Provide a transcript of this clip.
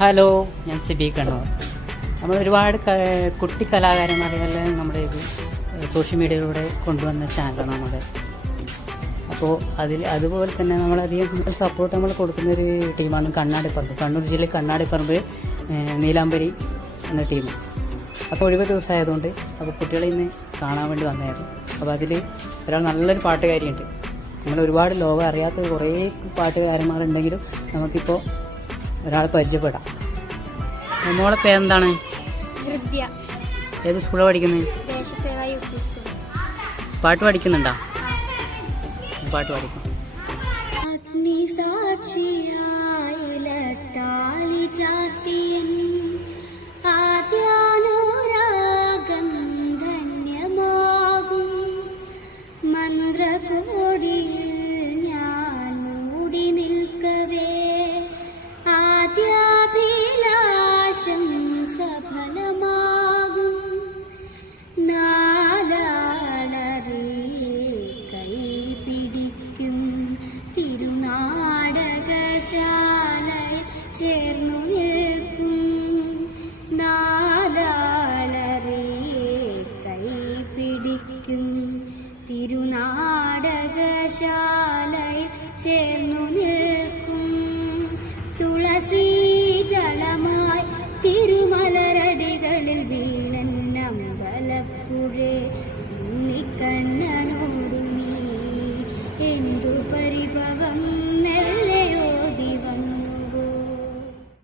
Hello ഞാൻ സിബി കണ്ണൂർ. നമ്മൾ ഒരുപാട് കുട്ടി കലാകാരന്മാരെ നമ്മുടെ ഇത് സോഷ്യൽ മീഡിയയിലൂടെ കൊണ്ടുവന്ന ചാനലാണ് നമ്മുടെ. അപ്പോൾ അതിൽ അതുപോലെ തന്നെ നമ്മളധികം സപ്പോർട്ട് നമ്മൾ കൊടുക്കുന്ന ഒരു ടീമാണ് കണ്ണാടിപ്പറമ്പ് കണ്ണൂർ ജില്ലയിൽ കണ്ണാടിപ്പറമ്പ് നീലാംബരി എന്ന ടീം. അപ്പോൾ ഒഴിവ് ദിവസമായതുകൊണ്ട് അപ്പോൾ കുട്ടികളെ ഇന്ന് കാണാൻ വേണ്ടി വന്നായിരുന്നു അപ്പോൾ അതിൽ ഒരാൾ നല്ലൊരു പാട്ടുകാരിയുണ്ട്. നമ്മൾ ഒരുപാട് ലോകം അറിയാത്ത കുറേ പാട്ടുകാരന്മാരുണ്ടെങ്കിലും നമുക്കിപ്പോൾ ഒരാളെ പരിചയപ്പെടാം. മോളെ പേരെന്താണ്? ഏത് സ്കൂളിലാണ് പഠിക്കുന്നത് പാട്ട് പഠിക്കുന്നുണ്ടോ? പാട്ട്. പഠിക്കും. ചാത്തിയൻ ആദ്യാനുരാഗം തിരുനാടകശാലയിൽ ചേർന്നു നിൽക്കും. തുളസി ജലമായി തിരുമലരടികളിൽ വീണന്നമ്പലപ്പുഴേ ഉണ്ണിക്കണ്ണനോടു നീ എന്തു